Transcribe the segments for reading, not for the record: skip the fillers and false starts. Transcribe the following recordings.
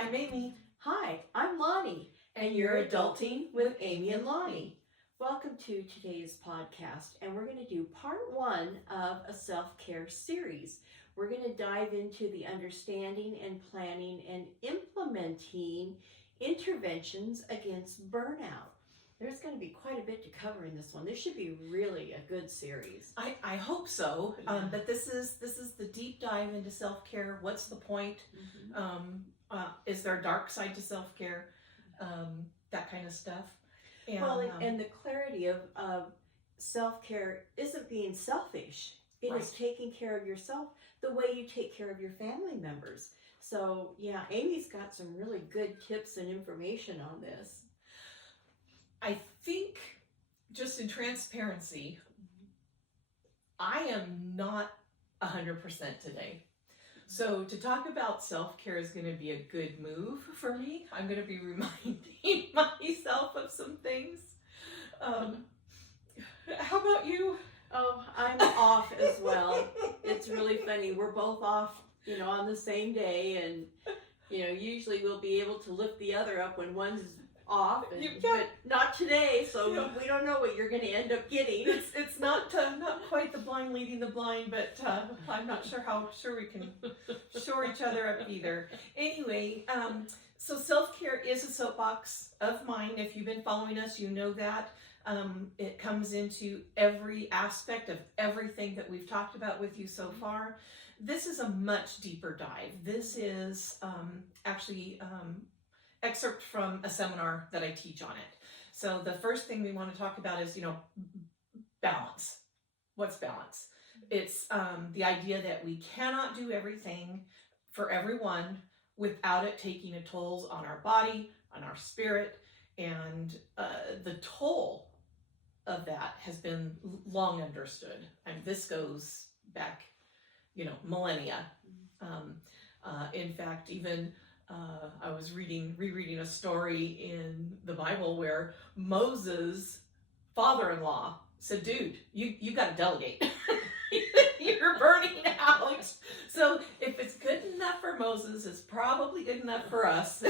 I'm Amy. Hi, I'm Lonnie, and you're Adulting with Amy and Lonnie. Welcome to today's podcast, and we're going to do part 1 of a self-care series. We're going to dive into the understanding and planning and implementing interventions against burnout. There's going to be quite a bit to cover in this one. This should be really a good series. I hope so. But this is the deep dive into self-care. What's the point? Is there a dark side to self-care? That kind of stuff. And the clarity of self-care isn't being selfish. It is taking care of yourself the way you take care of your family members. So yeah, Amy's got some really good tips and information on this. I think, just in transparency, I am not 100% today. So to talk about self-care is going to be a good move for me. I'm going to be reminding myself of some things. How about you? Oh, I'm off as well. It's really funny. We're both off, on the same day, and usually we'll be able to lift the other up when one's off, but not today. So we don't know what you're going to end up getting. It's not quite the blind leading the blind, but I'm not sure how sure we can shore each other up either. Anyway, so self-care is a soapbox of mine. If you've been following us, you know that. It comes into every aspect of everything that we've talked about with you so far. This is a much deeper dive. This is actually excerpt from a seminar that I teach on it. So the first thing we want to talk about is, balance. What's balance? It's the idea that we cannot do everything for everyone without it taking a toll on our body, on our spirit, and the toll of that has been long understood. And this goes back, millennia. In fact, even I was rereading a story in the Bible where Moses' father-in-law said, dude, you got to delegate. You're burning out. So if it's good enough for Moses, it's probably good enough for us.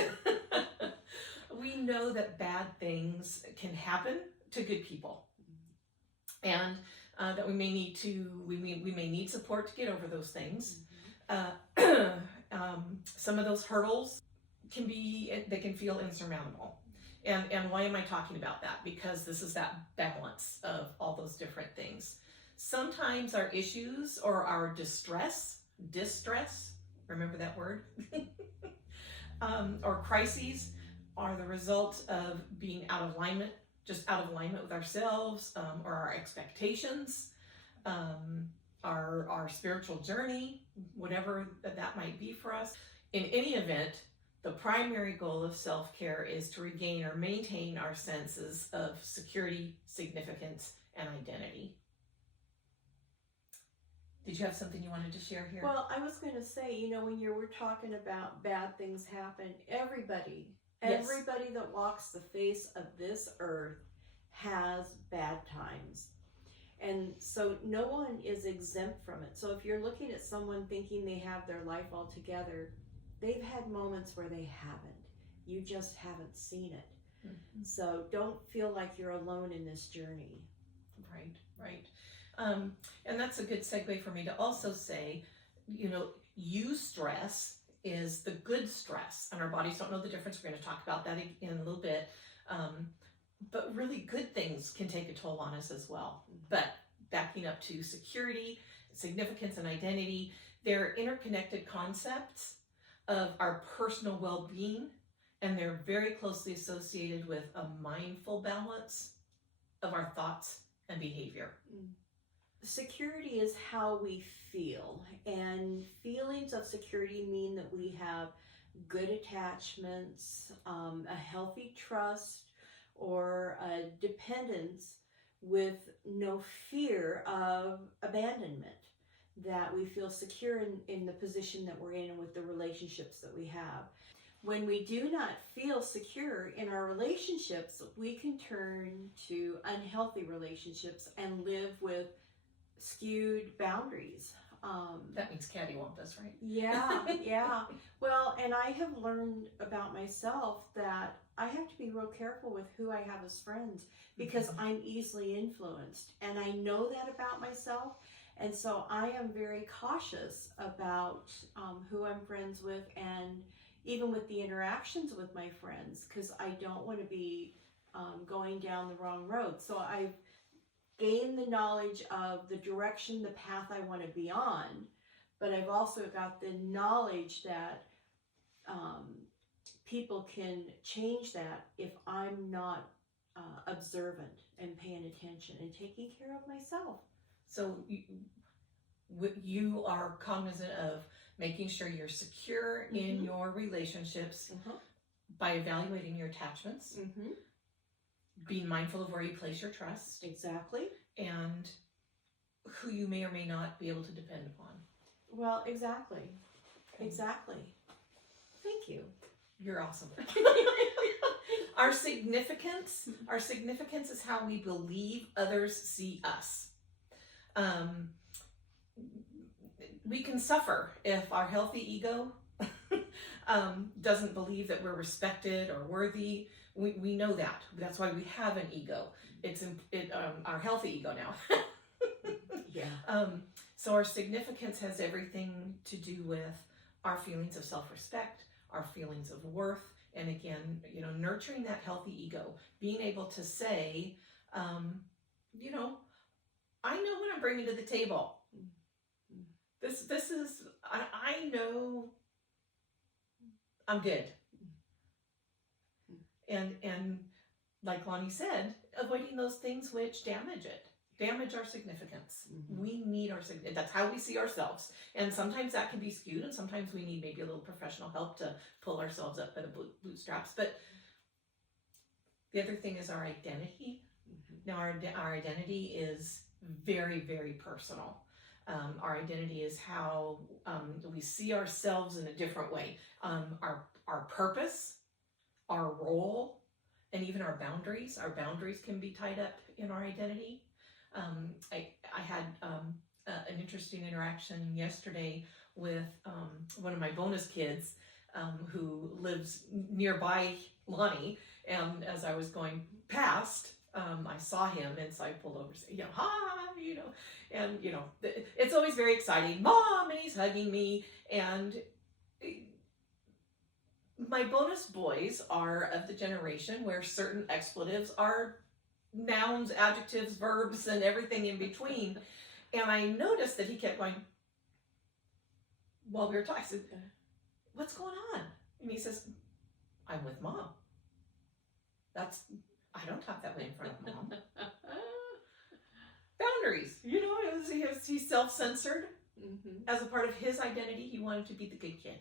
We know that bad things can happen to good people, and that we may need support to get over those things. Some of those hurdles can feel insurmountable. And why am I talking about that? Because this is that balance of all those different things. Sometimes our issues or our distress, remember that word? Or crises are the result of being out of alignment with ourselves, or our expectations, our spiritual journey, whatever that might be for us. In any event, the primary goal of self-care is to regain or maintain our senses of security, significance, and identity. Did you have something you wanted to share here? Well, I was going to say, when we're talking about bad things happen, everybody that walks the face of this earth has bad times. And so no one is exempt from it. So if you're looking at someone thinking they have their life all together, they've had moments where they haven't. You just haven't seen it. Mm-hmm. So don't feel like you're alone in this journey. Right. And that's a good segue for me to also say, eustress is the good stress, and our bodies don't know the difference. We're going to talk about that in a little bit. But really good things can take a toll on us as well. But backing up to security, significance, and identity, they're interconnected concepts of our personal well-being, and they're very closely associated with a mindful balance of our thoughts and behavior. Security is how we feel, and feelings of security mean that we have good attachments, a healthy trust, or a dependence with no fear of abandonment, that we feel secure in the position that we're in and with the relationships that we have. When we do not feel secure in our relationships, we can turn to unhealthy relationships and live with skewed boundaries. That means cattywampus, right? Yeah, yeah. Well, and I have learned about myself that I have to be real careful with who I have as friends because I'm easily influenced. And I know that about myself. And so I am very cautious about who I'm friends with and even with the interactions with my friends because I don't want to be going down the wrong road. So I've gained the knowledge of the direction, the path I want to be on, but I've also got the knowledge that people can change that if I'm not observant and paying attention and taking care of myself. So you are cognizant of making sure you're secure in your relationships by evaluating your attachments, being mindful of where you place your trust. Exactly. And who you may or may not be able to depend upon. Well, exactly. Exactly. Thank you. You're awesome. Our significance is how we believe others see us. We can suffer if our healthy ego doesn't believe that we're respected or worthy. We know that. That's why we have an ego. It's our healthy ego now. Yeah. So our significance has everything to do with our feelings of self-respect, our feelings of worth, and again, nurturing that healthy ego, being able to say, I know what I'm bringing to the table. This is, I know I'm good. And like Lonnie said, avoiding those things which damage our significance. We need our significance. That's how we see ourselves. And sometimes that can be skewed, and sometimes we need maybe a little professional help to pull ourselves up by the bootstraps. But the other thing is our identity. Now, our identity is very, very personal. Our identity is how we see ourselves in a different way. Our purpose, our role, and even our boundaries. Our boundaries can be tied up in our identity. I had an interesting interaction yesterday with one of my bonus kids who lives nearby Lonnie, and as I was going past, I saw him, and so I pulled over, hi, and it's always very exciting, Mom, and he's hugging me, and my bonus boys are of the generation where certain expletives are nouns, adjectives, verbs, and everything in between. And I noticed that he kept going, while we were talking, I said, what's going on? And he says, I'm with Mom. I don't talk that way in front of Mom. Boundaries, he's self-censored. As a part of his identity, he wanted to be the good kid.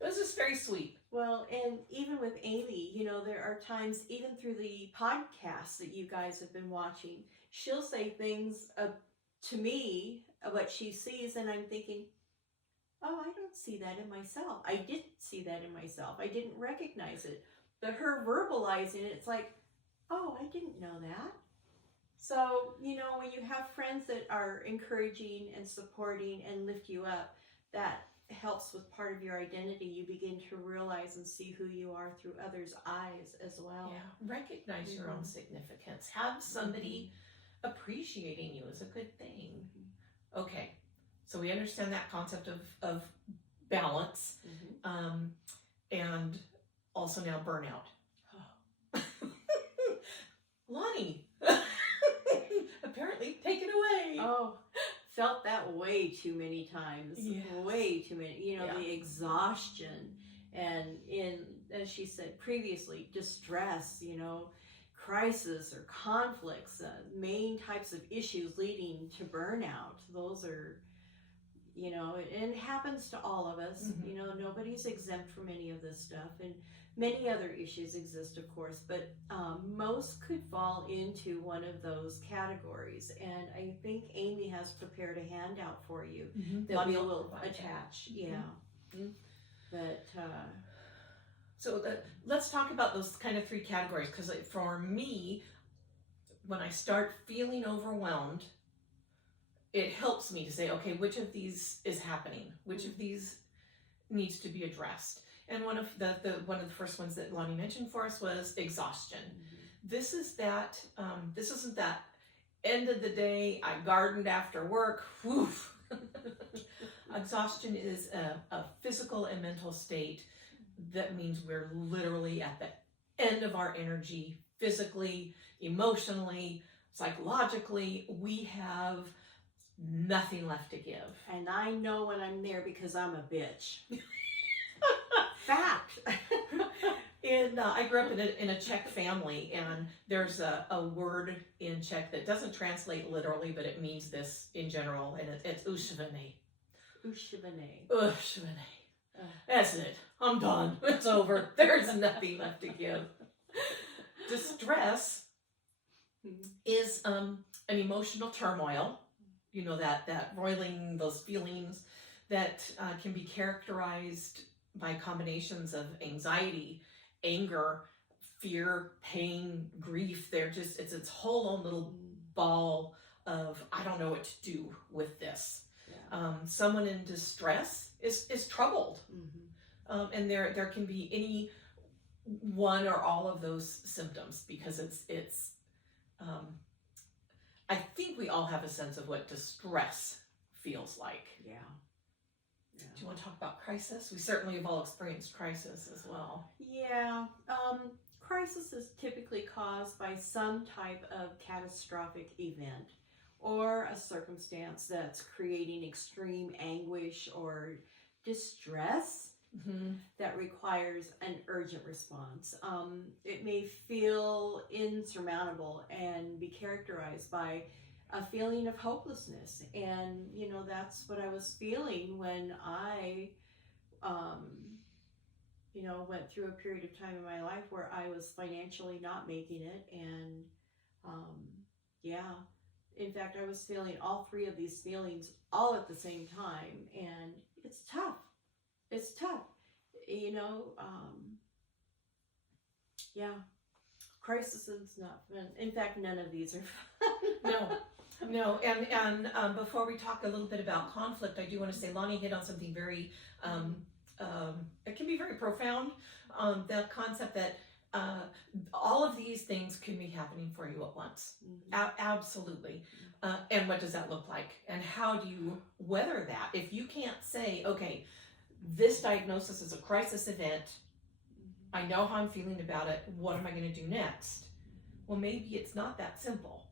It was just very sweet. Well, and even with Amy, there are times, even through the podcasts that you guys have been watching, she'll say things to me, what she sees, and I'm thinking, oh, I don't see that in myself. I didn't see that in myself. I didn't recognize it. But her verbalizing it, it's like, oh, I didn't know that. So, when you have friends that are encouraging and supporting and lift you up, that helps with part of your identity. You begin to realize and see who you are through others' eyes as well. Yeah, recognize your own significance. Have somebody appreciating you is a good thing. Okay, so we understand that concept of balance, and also now burnout. Lonnie, apparently take it away. Oh, felt that way too many times. Yes. Way too many. The exhaustion, and as she said previously, distress, crisis or conflicts, main types of issues leading to burnout. Those are, and it happens to all of us. Nobody's exempt from any of this stuff, and many other issues exist, of course, but most could fall into one of those categories. And I think Amy has prepared a handout for you that we will attach. But so let's talk about those kind of three categories, because for me, when I start feeling overwhelmed, it helps me to say, okay, which of these is happening? Which of these needs to be addressed? And one of the first ones that Lonnie mentioned for us was exhaustion. This is that, this isn't that end of the day, I gardened after work, whew. Exhaustion is a physical and mental state that means we're literally at the end of our energy, physically, emotionally, psychologically. We have nothing left to give. And I know when I'm there because I'm a bitch. Fact. I grew up in a Czech family, and there's a word in Czech that doesn't translate literally, but it means this in general, and it's ušivany. Ušivany. Ušivany. That's it. I'm done. It's over. There's nothing left to give. Distress is an emotional turmoil. You know, that roiling, those feelings that can be characterized by combinations of anxiety, anger, fear, pain, grief. It's its whole own little ball of, I don't know what to do with this. Yeah. Someone in distress is troubled. And there can be any one or all of those symptoms, because it's I think we all have a sense of what distress feels like. Yeah. Do you want to talk about crisis? We certainly have all experienced crisis as well. Yeah. Crisis is typically caused by some type of catastrophic event or a circumstance that's creating extreme anguish or distress that requires an urgent response. It may feel insurmountable and be characterized by a feeling of hopelessness. And, you know, that's what I was feeling when I, you know, went through a period of time in my life where I was financially not making it. And, yeah, in fact, I was feeling all three of these feelings all at the same time. And it's tough. It's tough, you know. Yeah, crisis is not fun. In fact, none of these are fun. No. And before we talk a little bit about conflict, I do want to say Lonnie hit on something very, it can be very profound. The concept that all of these things can be happening for you at once. Absolutely. And what does that look like? And how do you weather that? If you can't say, okay, this diagnosis is a crisis event, I know how I'm feeling about it, what am I going to do next? Well, maybe it's not that simple.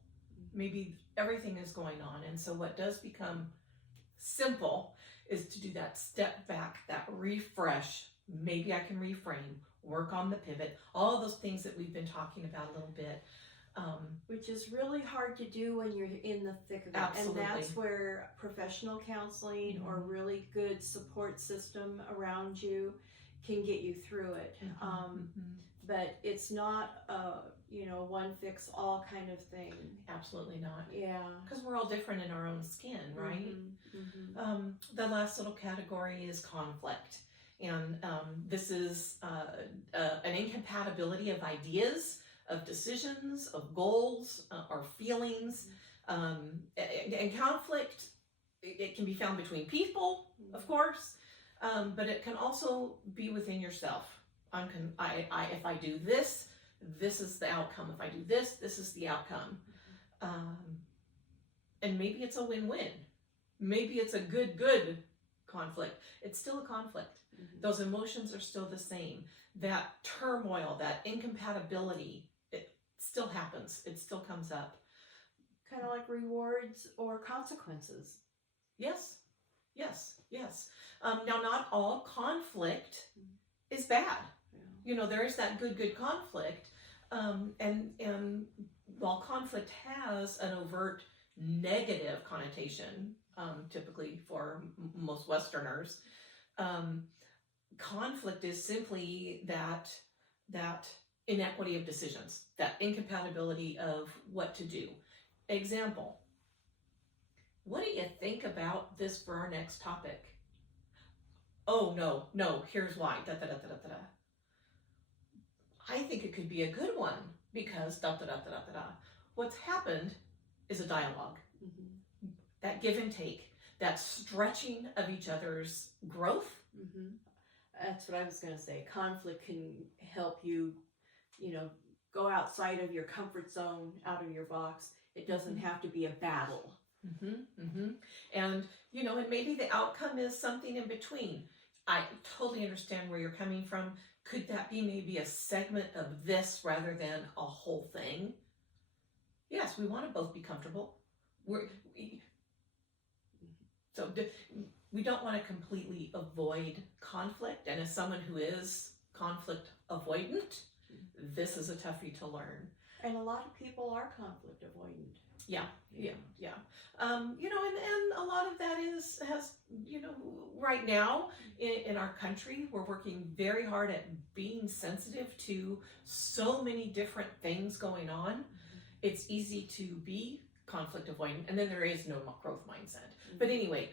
Maybe everything is going on. And so what does become simple is to do that step back, that refresh. Maybe I can reframe, work on the pivot, all of those things that we've been talking about a little bit. Which is really hard to do when you're in the thick of it. Absolutely. And that's where professional counseling or really good support system around you can get you through it. But it's not a, you know, one fix all kind of thing. Absolutely not. Yeah. Because we're all different in our own skin, right? The last little category is conflict. And this is an incompatibility of ideas, of decisions, of goals, or feelings. And conflict, it can be found between people, of course, but it can also be within yourself. If I do this, this is the outcome. If I do this, this is the outcome. And maybe it's a win-win. Maybe it's a good conflict. It's still a conflict. Those emotions are still the same. That turmoil, that incompatibility, it still happens. It still comes up. Kind of like rewards or consequences. Yes. Now, not all conflict is bad. You know, there is that good conflict. And while conflict has an overt negative connotation, typically for most Westerners, conflict is simply that inequity of decisions, that incompatibility of what to do. Example, what do you think about this for our next topic? Oh, no, here's why. I think it could be a good one because What's happened is a dialogue. that give and take, that stretching of each other's growth. Mm-hmm. That's what I was going to say. Conflict can help you, go outside of your comfort zone, out of your box. It doesn't have to be a battle. And, and maybe the outcome is something in between. I totally understand where you're coming from. Could that be maybe a segment of this rather than a whole thing? Yes, we want to both be comfortable. We don't want to completely avoid conflict. And as someone who is conflict avoidant, this is a toughie to learn. And a lot of people are conflict avoidant. Yeah. And a lot of that has right now in our country, we're working very hard at being sensitive to so many different things going on. Mm-hmm. It's easy to be conflict avoidant, and then there is no growth mindset. Mm-hmm. But anyway,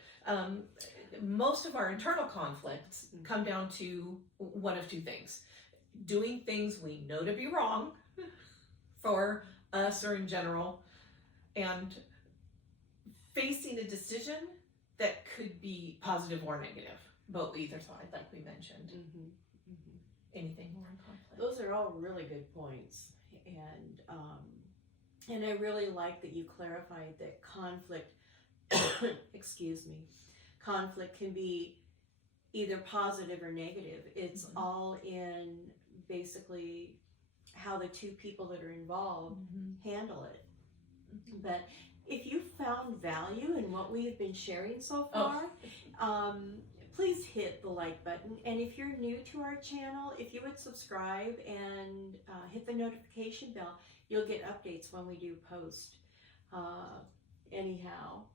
most of our internal conflicts come down to one of two things: doing things we know to be wrong for us or in general, and facing a decision that could be positive or negative, but either side, like we mentioned. Anything more in conflict? Those are all really good points, and I really like that you clarified that conflict, conflict can be either positive or negative. It's all in basically how the two people that are involved handle it. But if you found value in what we have been sharing so far, please hit the like button. And if you're new to our channel, if you would subscribe and hit the notification bell, you'll get updates when we do post. Anyhow.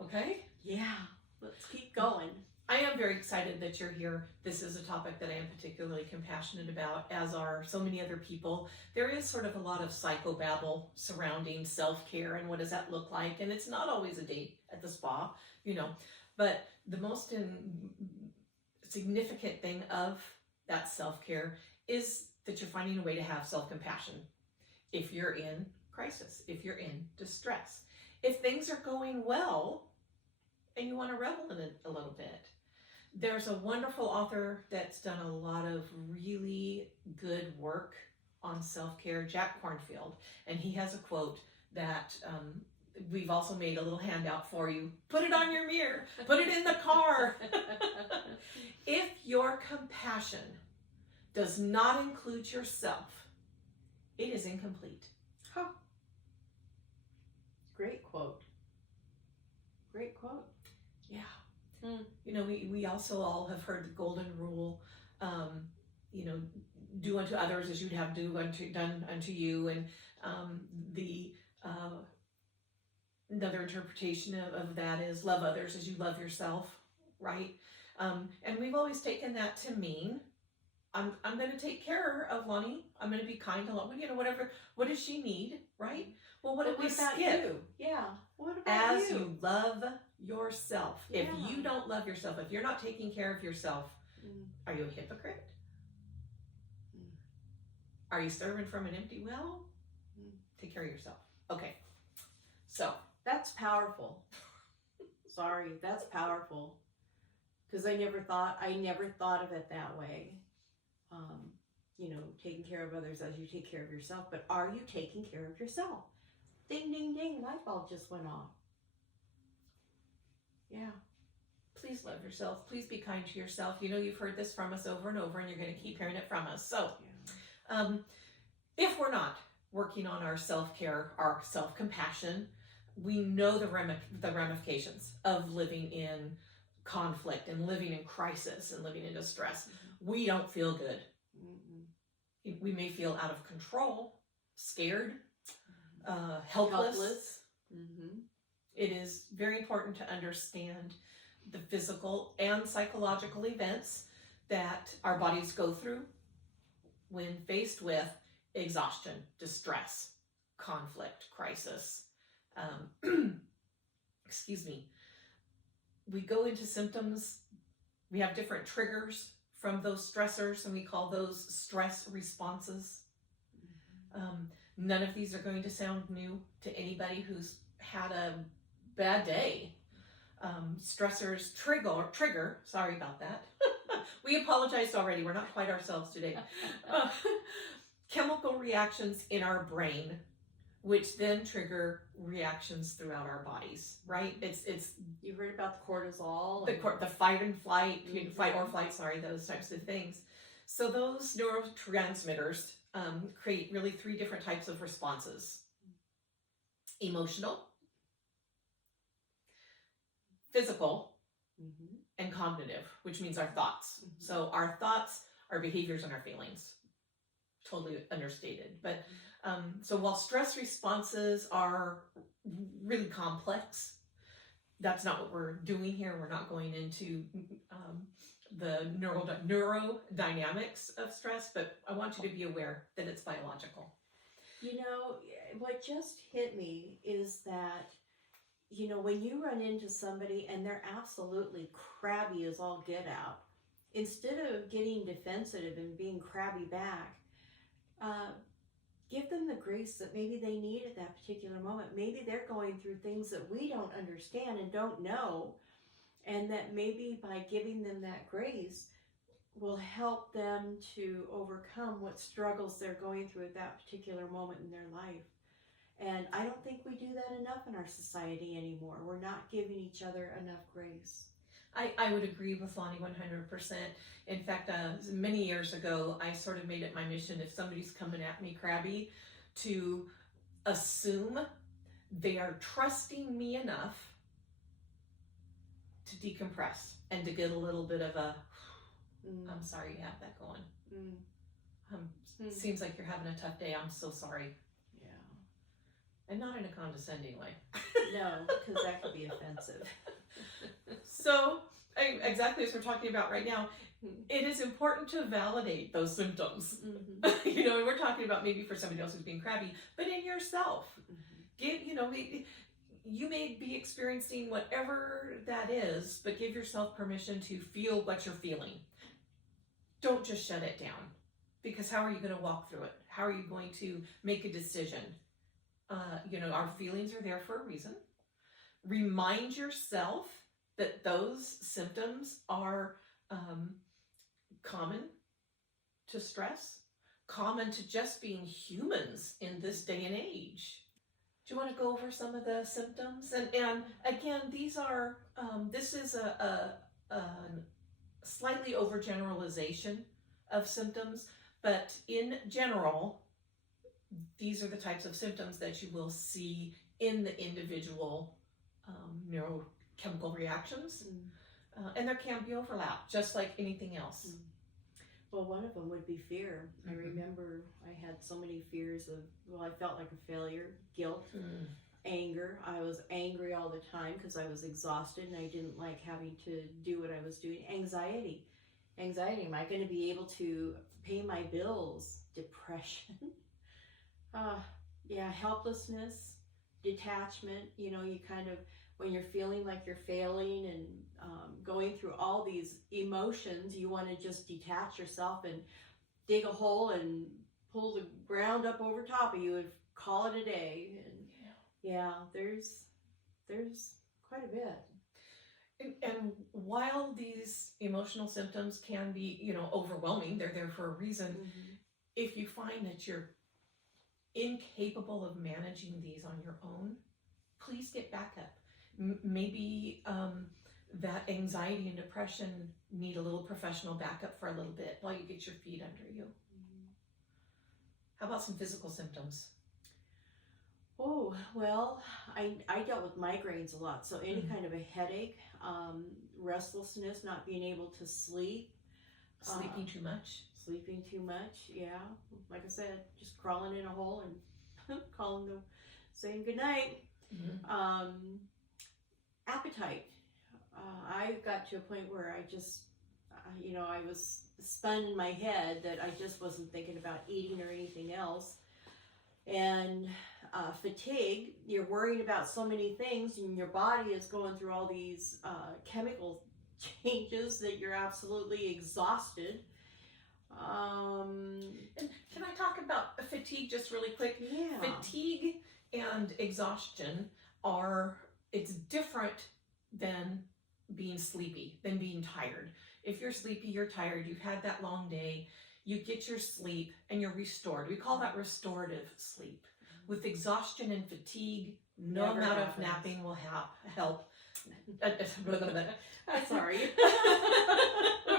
Okay? Yeah, let's keep going. I am very excited that you're here. This is a topic that I am particularly compassionate about, as are so many other people. There is sort of a lot of psychobabble surrounding self-care and what does that look like. And it's not always a date at the spa, but the most significant thing of that self-care is that you're finding a way to have self-compassion. If you're in crisis, if you're in distress, if things are going well and you want to revel in it a little bit. There's a wonderful author that's done a lot of really good work on self-care, Jack Kornfield, and he has a quote that we've also made a little handout for you. Put it on your mirror, put it in the car. If your compassion does not include yourself, it is incomplete. Huh. Great quote. Great quote. Yeah. We also all have heard the golden rule, do unto others as you'd have done unto you. And another interpretation of that is love others as you love yourself, right? And we've always taken that to mean, I'm going to take care of Lonnie. I'm going to be kind to Lonnie, whatever. What does she need, right? Well, what if we skip? You? Yeah. What about as you love yourself. Yeah. If you don't love yourself, if you're not taking care of yourself, are you a hypocrite? Are you serving from an empty well? Take care of yourself. Okay. So that's powerful. Sorry, that's powerful. Because I never thought of it that way. Taking care of others as you take care of yourself. But are you taking care of yourself? Ding, ding, ding, light bulb just went off. Yeah. Please love yourself. Please be kind to yourself. You've heard this from us over and over, and you're going to keep hearing it from us. So, if we're not working on our self-care, our self-compassion, we know the ramifications of living in conflict and living in crisis and living in distress. We don't feel good. We may feel out of control, scared, helpless. It is very important to understand the physical and psychological events that our bodies go through when faced with exhaustion, distress, conflict, crisis. We go into symptoms. We have different triggers from those stressors, and we call those stress responses. None of these are going to sound new to anybody who's had a bad day. Stressors trigger, sorry about that. We apologized already, we're not quite ourselves today. Chemical reactions in our brain, which then trigger reactions throughout our bodies, right? It's You heard about the cortisol. the fight and flight, fight or flight, sorry, those types of things. So those neurotransmitters create really 3 different types of responses: emotional, physical, and cognitive, which means our thoughts. So our thoughts, our behaviors, and our feelings. Totally understated. But so while stress responses are really complex, that's not what we're doing here. We're not going into the neurodynamics of stress, but I want you to be aware that it's biological. You know, what just hit me is that, you know, when you run into somebody and they're absolutely crabby as all get out, instead of getting defensive and being crabby back, give them the grace that maybe they need at that particular moment. Maybe they're going through things that we don't understand and don't know, and that maybe by giving them that grace will help them to overcome what struggles they're going through at that particular moment in their life. And I don't think we do that enough in our society anymore. We're not giving each other enough grace. I would agree with Lonnie 100%. In fact, many years ago, I sort of made it my mission, if somebody's coming at me crabby, to assume they are trusting me enough to decompress and to get a little bit of a, I'm sorry you have that going. Seems like you're having a tough day. I'm so sorry. Yeah. And not in a condescending way. No, because that could be offensive. So, exactly as we're talking about right now, it is important to validate those symptoms. You know, and we're talking about maybe for somebody else who's being crabby, but in yourself. You know, you may be experiencing whatever that is, but give yourself permission to feel what you're feeling. Don't just shut it down, because how are you going to walk through it? How are you going to make a decision? You know, our feelings are there for a reason. Remind yourself that those symptoms are common to stress, common to just being humans in this day and age. Do you want to go over some of the symptoms? And again, these are, this is a slightly overgeneralization of symptoms, but in general, these are the types of symptoms that you will see in the individual neurochemical reactions. And there can be overlap, just like anything else. Well, one of them would be fear. I remember I had so many fears of, well, I felt like a failure, guilt, anger. I was angry all the time because I was exhausted and I didn't like having to do what I was doing. Anxiety. Am I going to be able to pay my bills? Depression. Helplessness, detachment. You know, you kind of, when you're feeling like you're failing and going through all these emotions, you want to just detach yourself and dig a hole and pull the ground up over top of you and call it a day. And there's quite a bit. And while these emotional symptoms can be, you know, overwhelming, they're there for a reason. If you find that you're incapable of managing these on your own, please get back up. Maybe that anxiety and depression need a little professional backup for a little bit while you get your feet under you. How about some physical symptoms? Oh, well, I dealt with migraines a lot. So any kind of a headache, restlessness, not being able to sleep. Sleeping too much? Sleeping too much, yeah. Like I said, just crawling in a hole and saying goodnight. Appetite. I got to a point where I just, I was spun in my head that I just wasn't thinking about eating or anything else. And fatigue, you're worried about so many things and your body is going through all these chemical changes that you're absolutely exhausted. And can I talk about fatigue just really quick? Yeah. Fatigue and exhaustion are it's different than being sleepy, than being tired. If you're sleepy, you're tired, you've had that long day, you get your sleep and you're restored. We call that restorative sleep. With exhaustion and fatigue, no Never amount of happens. napping will help. Sorry.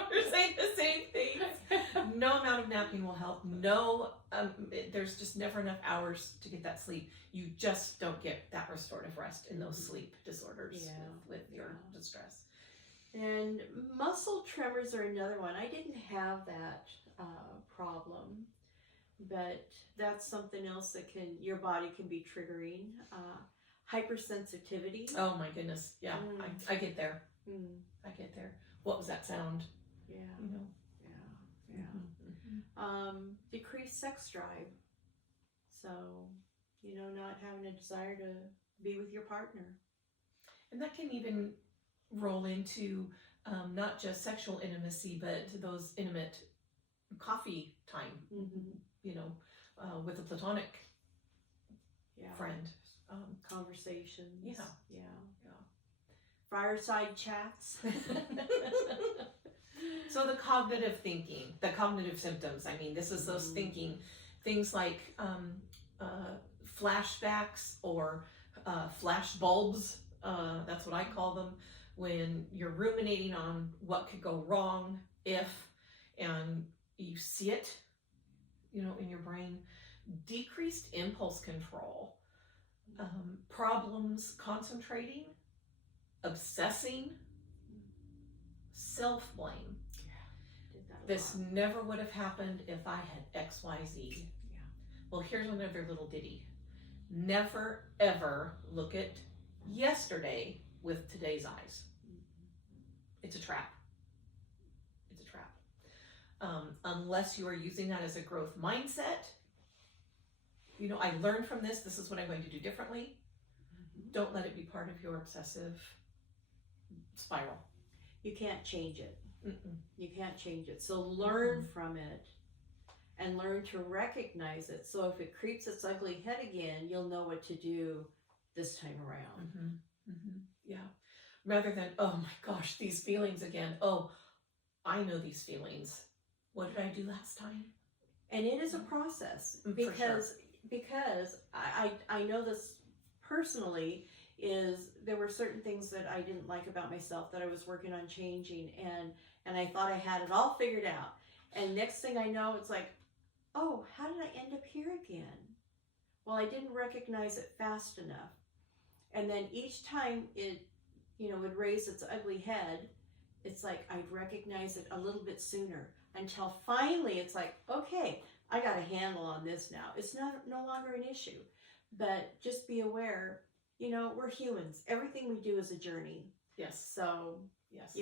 We're saying the same thing. No amount of napping will help. No, there's just never enough hours to get that sleep. You just don't get that restorative rest in those sleep disorders with your distress. And muscle tremors are another one. I didn't have that problem, but that's something else that your body can be triggering. Hypersensitivity. Oh my goodness, yeah, I get there. I get there. What was that sound? Yeah. You know. Decreased sex drive. So, not having a desire to be with your partner. And that can even roll into not just sexual intimacy, but those intimate coffee time, with a platonic friend. Conversations. Yeah. Fireside chats. So the cognitive thinking, the cognitive symptoms, I mean, this is those thinking, things like flashbacks or flash bulbs, that's what I call them, when you're ruminating on what could go wrong if, and you see it, in your brain. Decreased impulse control, problems concentrating, obsessing, self-blame. This never would have happened if I had XYZ. Yeah. Well, here's another little ditty. Never, ever look at yesterday with today's eyes. It's a trap. It's a trap. Unless you are using that as a growth mindset. I learned from this. This is what I'm going to do differently. Don't let it be part of your obsessive spiral. You can't change it. Mm-mm. You can't change it. So learn from it and learn to recognize it. So if it creeps its ugly head again, you'll know what to do this time around. Yeah. Rather than, oh my gosh, these feelings again. Oh, I know these feelings. What did I do last time? And it is a process because I know this personally. Is there were certain things that I didn't like about myself that I was working on changing, and I thought I had it all figured out, and next thing I know, it's like, oh, how did I end up here again? Well, I didn't recognize it fast enough, and then each time it would raise its ugly head, it's like I'd recognize it a little bit sooner, until finally it's like, okay, I got a handle on this now. It's no longer an issue. But just be aware, we're humans. Everything we do is a journey. Yes. So, yes.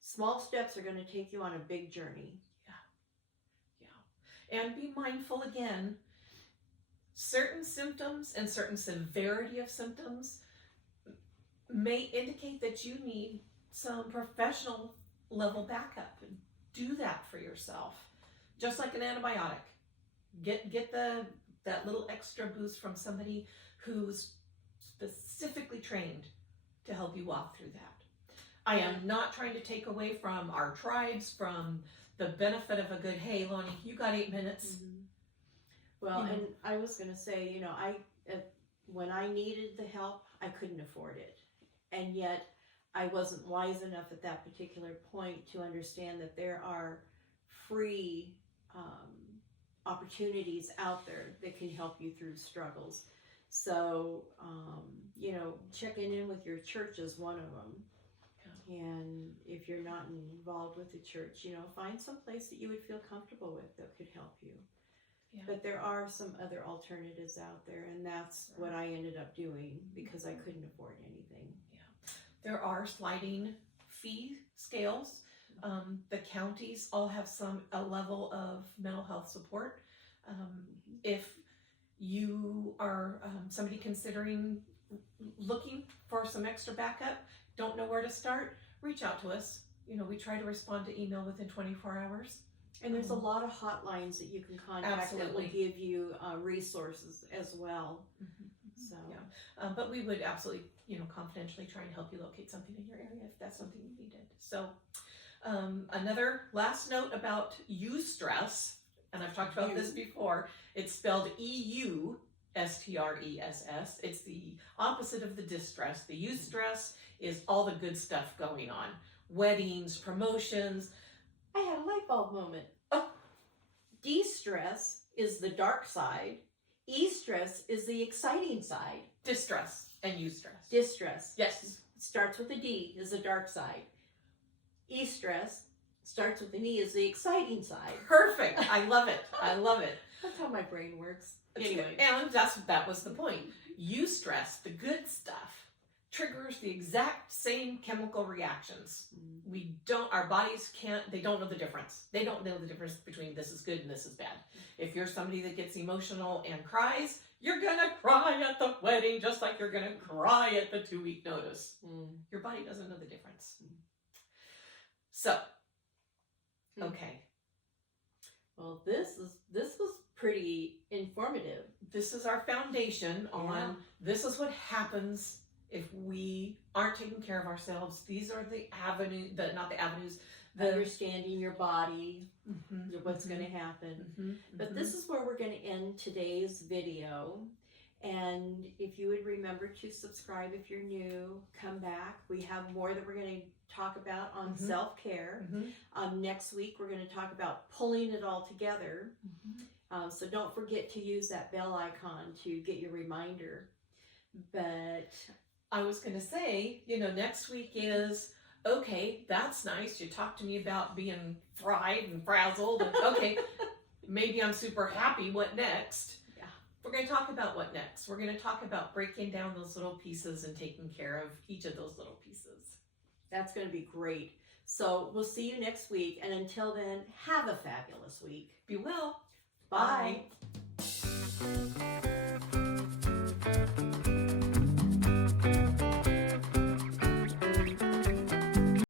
Small steps are going to take you on a big journey. Yeah. And be mindful again, certain symptoms and certain severity of symptoms may indicate that you need some professional level backup. Do that for yourself. Just like an antibiotic. Get that little extra boost from somebody who's specifically trained to help you walk through that. I am not trying to take away from our tribes, from the benefit of a good, hey, Lonnie, you got 8 minutes. Well, and I was going to say, when I needed the help, I couldn't afford it. And yet I wasn't wise enough at that particular point to understand that there are free opportunities out there that can help you through struggles. So, checking in with your church is one of them. Yeah. And if you're not involved with the church, find some place that you would feel comfortable with that could help you. Yeah. But there are some other alternatives out there, and that's what I ended up doing because I couldn't afford anything. Yeah. There are sliding fee scales. The counties all have a level of mental health support. If you are somebody considering looking for some extra backup, don't know where to start, reach out to us. We try to respond to email within 24 hours. And there's a lot of hotlines that you can contact that will give you resources as well. So, Yeah. But we would absolutely, confidentially try and help you locate something in your area if that's something you needed. So, another last note about eustress, and I've talked about this before. It's spelled EUSTRESS. It's the opposite of the distress. The eustress is all the good stuff going on. Weddings, promotions. I had a light bulb moment. Oh. De-stress is the dark side. E-stress is the exciting side. Distress and eustress. Distress. Yes. Starts with a D, is the dark side. E-stress starts with an E, is the exciting side. Perfect. I love it. I love it. That's how my brain works. Anyway. And that was the point. Eustress, the good stuff, triggers the exact same chemical reactions. Our bodies they don't know the difference. They don't know the difference between this is good and this is bad. If you're somebody that gets emotional and cries, you're gonna cry at the wedding just like you're gonna cry at the 2-week notice. Your body doesn't know the difference. So, okay. Well, this was pretty informative. This is our foundation on this is what happens if we aren't taking care of ourselves. These are the Understanding your body, what's going to happen. But this is where we're going to end today's video. And if you would remember to subscribe if you're new, come back. We have more that we're going to talk about on self-care. Next week, we're going to talk about pulling it all together. So don't forget to use that bell icon to get your reminder. But I was going to say, next week is, okay, that's nice. You talked to me about being fried and frazzled. And okay, maybe I'm super happy. What next? Yeah. We're going to talk about what next. We're going to talk about breaking down those little pieces and taking care of each of those little pieces. That's going to be great. So we'll see you next week. And until then, have a fabulous week. Be well. Bye.